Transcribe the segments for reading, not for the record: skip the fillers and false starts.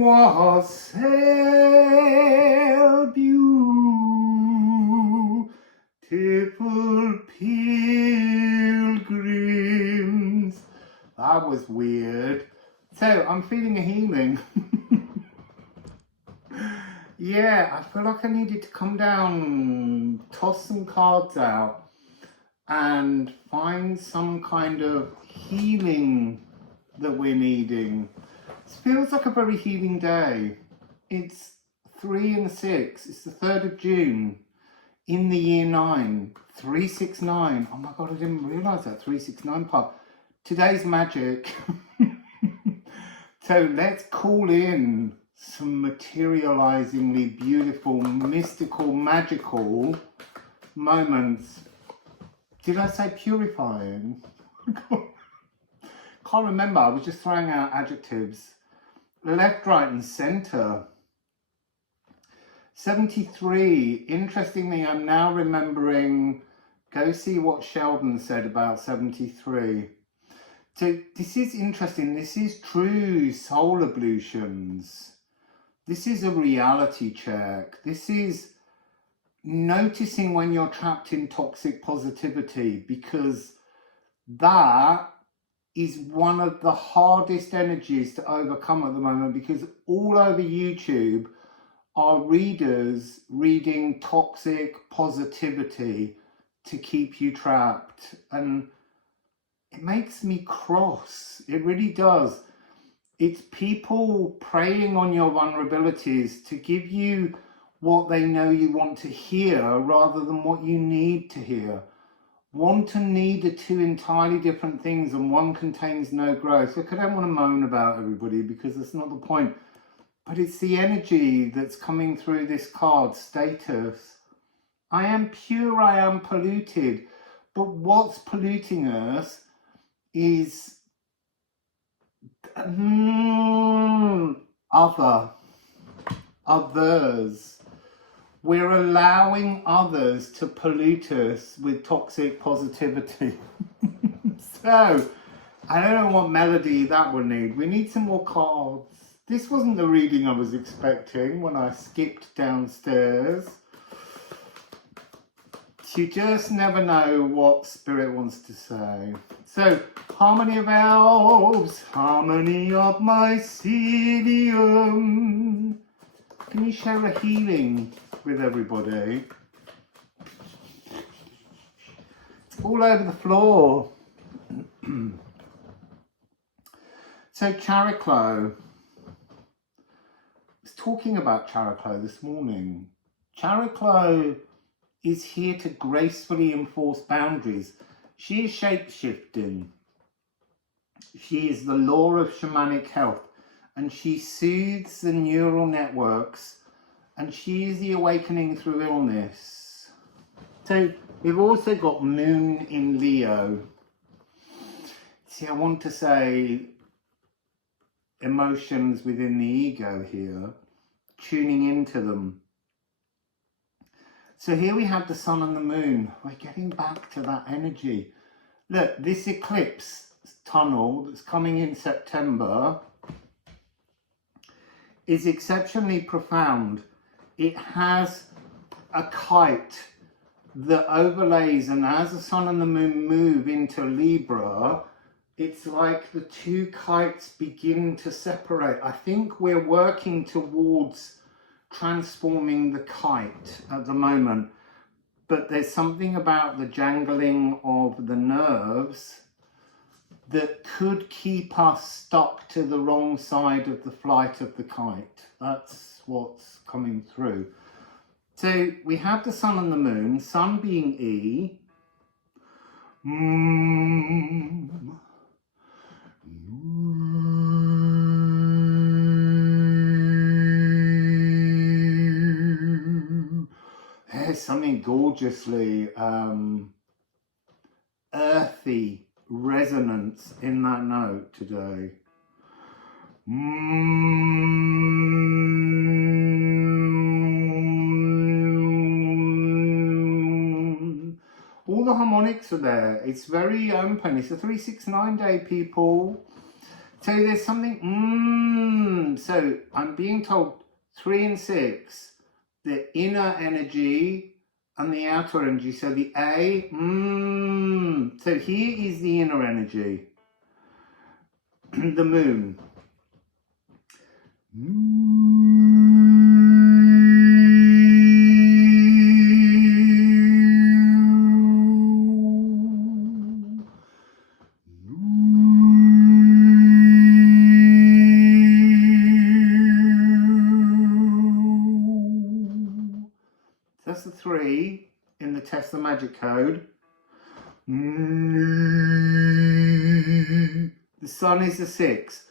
Wassail, beautiful pilgrims. That was weird. So I'm feeling a healing. Yeah, I feel like I needed to come down, toss some cards out and find some kind of healing that we're needing. It feels like a very healing day. It's 3 and 6. It's the 3rd of June in the year 9. 369. Oh my God, I didn't realise that 369 part. Today's magic. So let's call in some materializingly beautiful, mystical, magical moments. Did I say purifying? Can't remember. I was just throwing out adjectives. Left, right, and center. 73. Interestingly, I'm now remembering. Go see what Sheldon said about 73. So this is interesting. This is true soul ablutions. This is a reality check. This is noticing when you're trapped in toxic positivity, because that is one of the hardest energies to overcome at the moment, because all over YouTube are readers reading toxic positivity to keep you trapped. And it makes me cross. It really does. It's people preying on your vulnerabilities to give you what they know you want to hear rather than what you need to hear. Want and need are two entirely different things, and one contains no growth. Look, I don't want to moan about everybody because that's not the point. But it's the energy that's coming through this card, status. I am pure, I am polluted. But what's polluting us is others. We're allowing others to pollute us with toxic positivity. So, I don't know what melody that will need. We need some more cards. This wasn't the reading I was expecting when I skipped downstairs. You just never know what Spirit wants to say. So, harmony of elves, harmony of mycelium. Can you share a healing with everybody? It's all over the floor. So, Chariclo. I was talking about Chariclo this morning. Chariclo is here to gracefully enforce boundaries. She is shape-shifting. She is the law of shamanic health, and she soothes the neural networks, and she is the awakening through illness. So we've also got Moon in Leo. See, I want to say emotions within the ego here, tuning into them. So here we have the sun and the moon. We're getting back to that energy. Look, this eclipse tunnel that's coming in September is exceptionally profound. It has a kite that overlays, and as the sun and the moon move into Libra, it's like the two kites begin to separate. I think we're working towards transforming the kite at the moment, but there's something about the jangling of the nerves that could keep us stuck to the wrong side of the flight of the kite. That's what's coming through. So we have the sun and the moon, sun being E. There's something gorgeously earthy resonance in that note today. All the harmonics are there. It's very open. It's a 369 day, people. So there's something, so I'm being told 3 and 6, the inner energy and the outer energy. So the A, so here is the inner energy, the moon. That's the 3 in the Tesla magic code. The sun is the 6.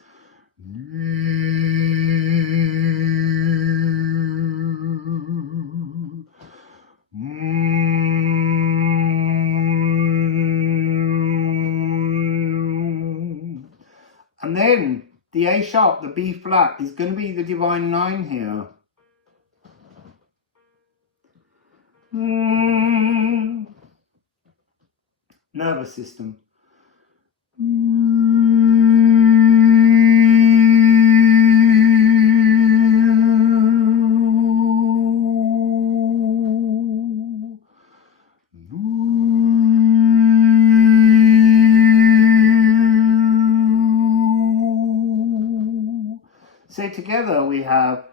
And then the A sharp, the B flat, is going to be the divine 9 here. Nervous system. So together we have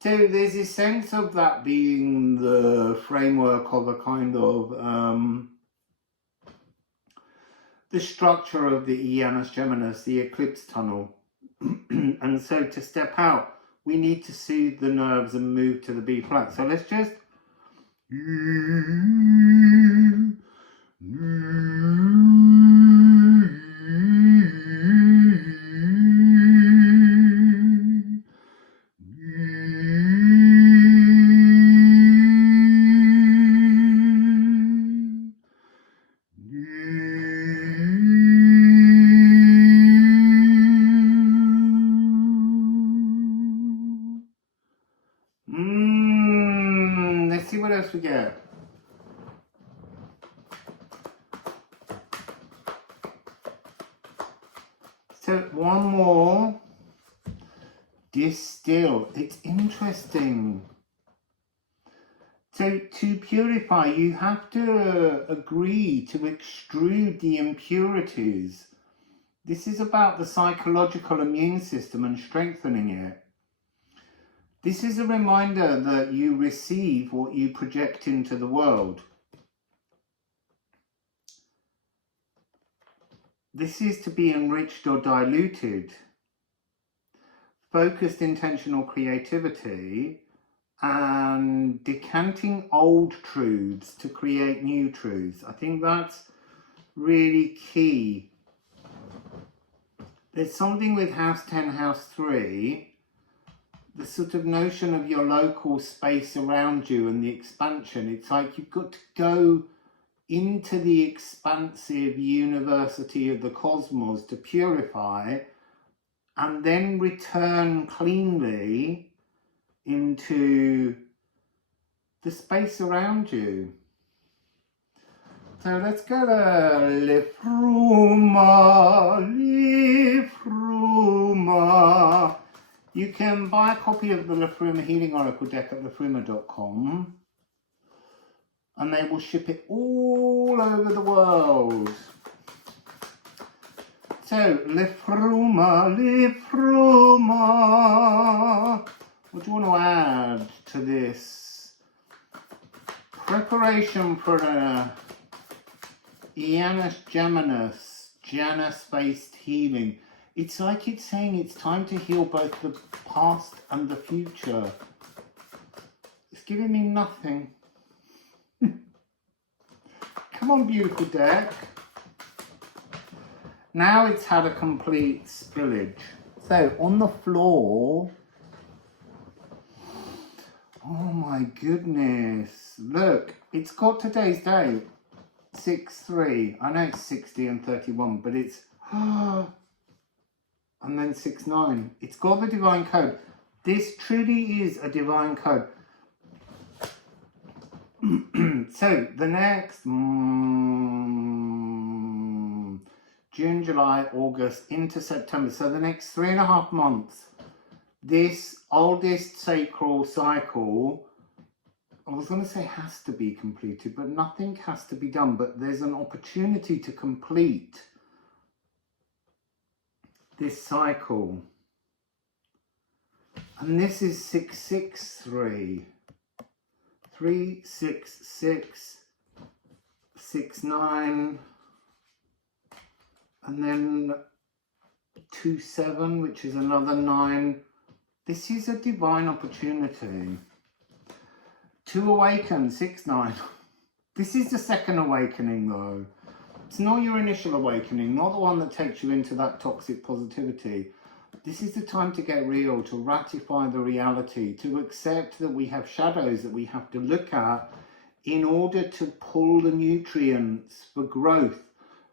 so there's a sense of that being the framework of a kind of the structure of the Janus Geminis, the eclipse tunnel. And so to step out, we need to soothe the nerves and move to the B flat. So let's just let's see what else we get. So one more. Distill. It's interesting. So to purify, you have to agree to extrude the impurities. This is about the psychological immune system and strengthening it. This is a reminder that you receive what you project into the world. This is to be enriched or diluted. Focused intentional creativity and decanting old truths to create new truths. I think that's really key. There's something with House 10, House 3, the sort of notion of your local space around you and the expansion. It's like you've got to go into the expansive university of the cosmos to purify and then return cleanly into the space around you. So let's go to Liffruma. You can buy a copy of the Liffruma Healing Oracle Deck at liffruma.com and they will ship it all over the world. So, Liffruma. What do you want to add to this? Preparation for a Janus Geminis, Janus-based healing. It's like it's saying it's time to heal both the past and the future. It's giving me nothing. Come on, beautiful deck. Now it's had a complete spillage. So on the floor, Oh my goodness. Look, it's got today's date. 6-3. I know it's 60 and 31, but it's... and then 6-9. It's got the divine code. This truly is a divine code. So, the next... June, July, August, into September. So, the next 3.5 months. This oldest sacral cycle, I was going to say has to be completed, but nothing has to be done. But there's an opportunity to complete this cycle. And this is 663, 366, 69, and then 27, which is another 9. This is a divine opportunity to awaken. 6-9. This is the second awakening though. It's not your initial awakening, not the one that takes you into that toxic positivity. This is the time to get real, to ratify the reality, to accept that we have shadows that we have to look at in order to pull the nutrients for growth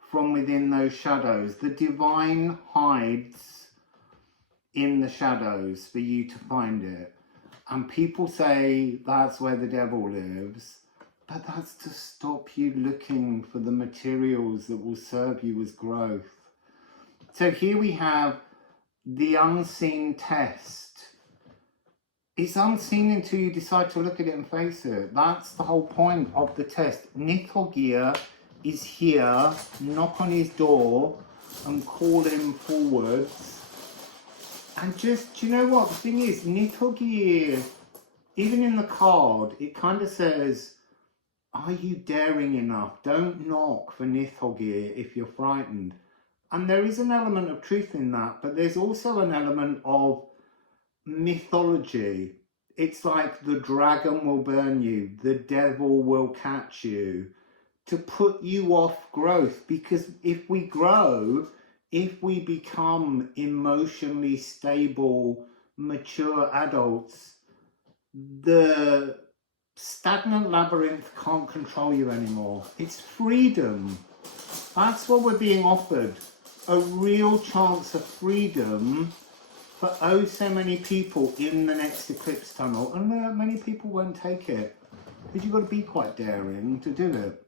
from within those shadows. The divine hides in the shadows for you to find it. And people say that's where the devil lives, but that's to stop you looking for the materials that will serve you as growth. So here we have the unseen test. It's unseen until you decide to look at it and face it. That's the whole point of the test. Nithogir is here, knock on his door and call him forwards. And just, do you know what? The thing is, Nithogir, even in the card, it kind of says, are you daring enough? Don't knock for Nithogir if you're frightened. And there is an element of truth in that, but there's also an element of mythology. It's like the dragon will burn you, the devil will catch you, to put you off growth. Because if we grow, if we become emotionally stable, mature adults, the stagnant labyrinth can't control you anymore. It's freedom. That's what we're being offered. A real chance of freedom for oh so many people in the next eclipse tunnel. And many people won't take it. Because you've got to be quite daring to do it.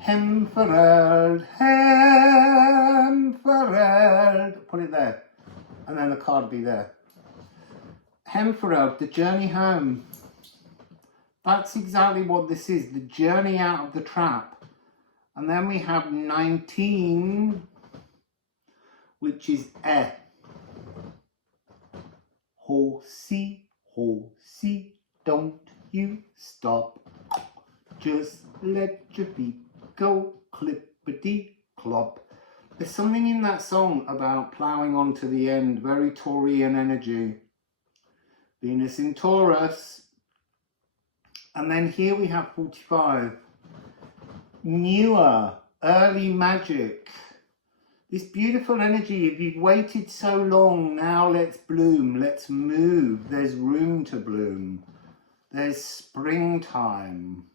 Hemfereld, Hemfereld. Put it there. And then the card will be there. Hemfereld, the journey home. That's exactly what this is. The journey out of the trap. And then we have 19, which is Horsey, horsey, don't you stop. Just let your feet go, clippity clop. There's something in that song about ploughing on to the end, very Taurian energy. Venus in Taurus. And then here we have 45. Newer, early magic. This beautiful energy, if you've waited so long, now let's bloom, let's move. There's room to bloom. There's springtime.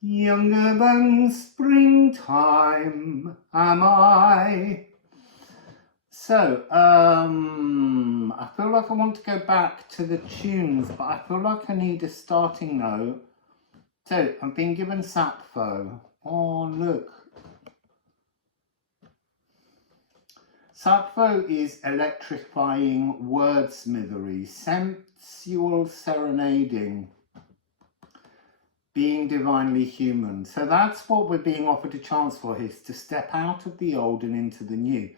Younger than springtime am I. So, I feel like I want to go back to the tunes, but I feel like I need a starting note. So, I've been given Sappho. Oh, look. Sappho is electrifying wordsmithery, sensual serenading, being divinely human. So that's what we're being offered a chance for here, is to step out of the old and into the new.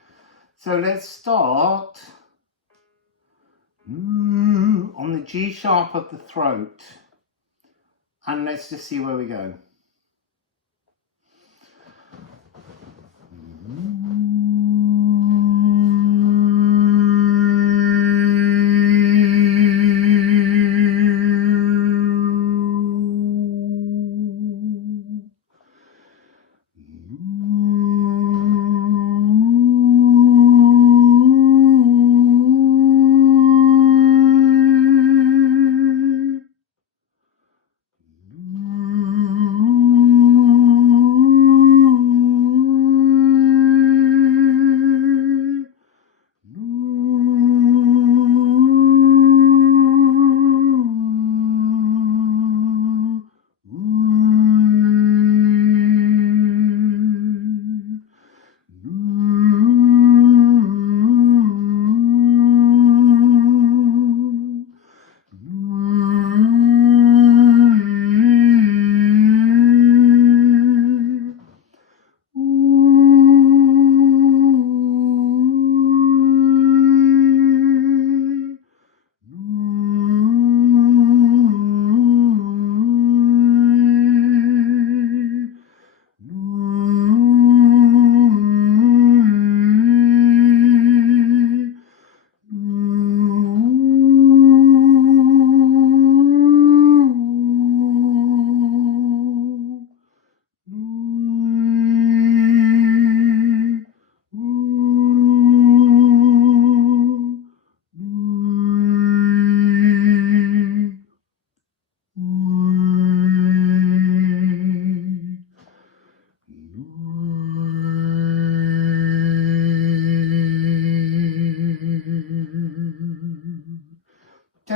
So let's start on the G sharp of the throat, and let's just see where we go.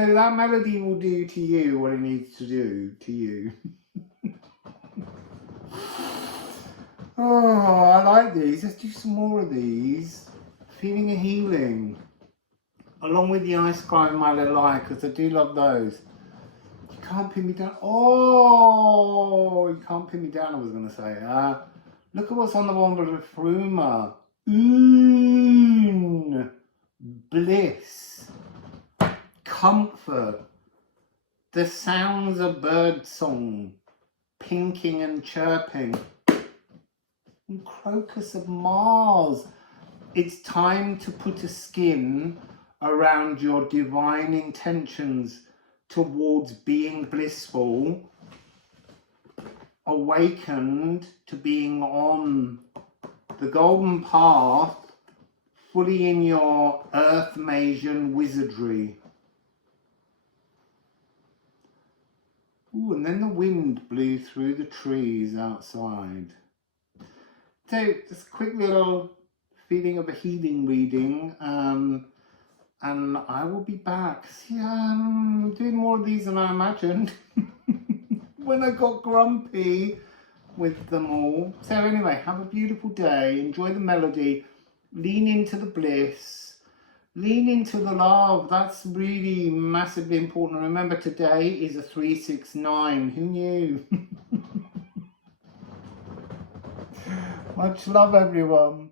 So that melody will do to you what it needs to do to you. Oh, I like these. Let's do some more of these. Feeling a healing. Along with the ice cream my little eye, because I do love those. You can't pin me down. Oh, you can't pin me down, I was going to say. Look at what's on the one with Liffruma. Rune. Bliss. Comfort. The sounds of bird song. Pinking and chirping. And crocus of Mars. It's time to put a skin around your divine intentions towards being blissful, awakened to being on the golden path, fully in your Earth Magian wizardry. Ooh, and then the wind blew through the trees outside. So, just a quick little feeling of a healing reading, and I will be back. See, I'm doing more of these than I imagined when I got grumpy with them all. So anyway, have a beautiful day, enjoy the melody, lean into the bliss, lean into the love. That's really massively important. Remember, today is a 369. Who knew? Much love, everyone.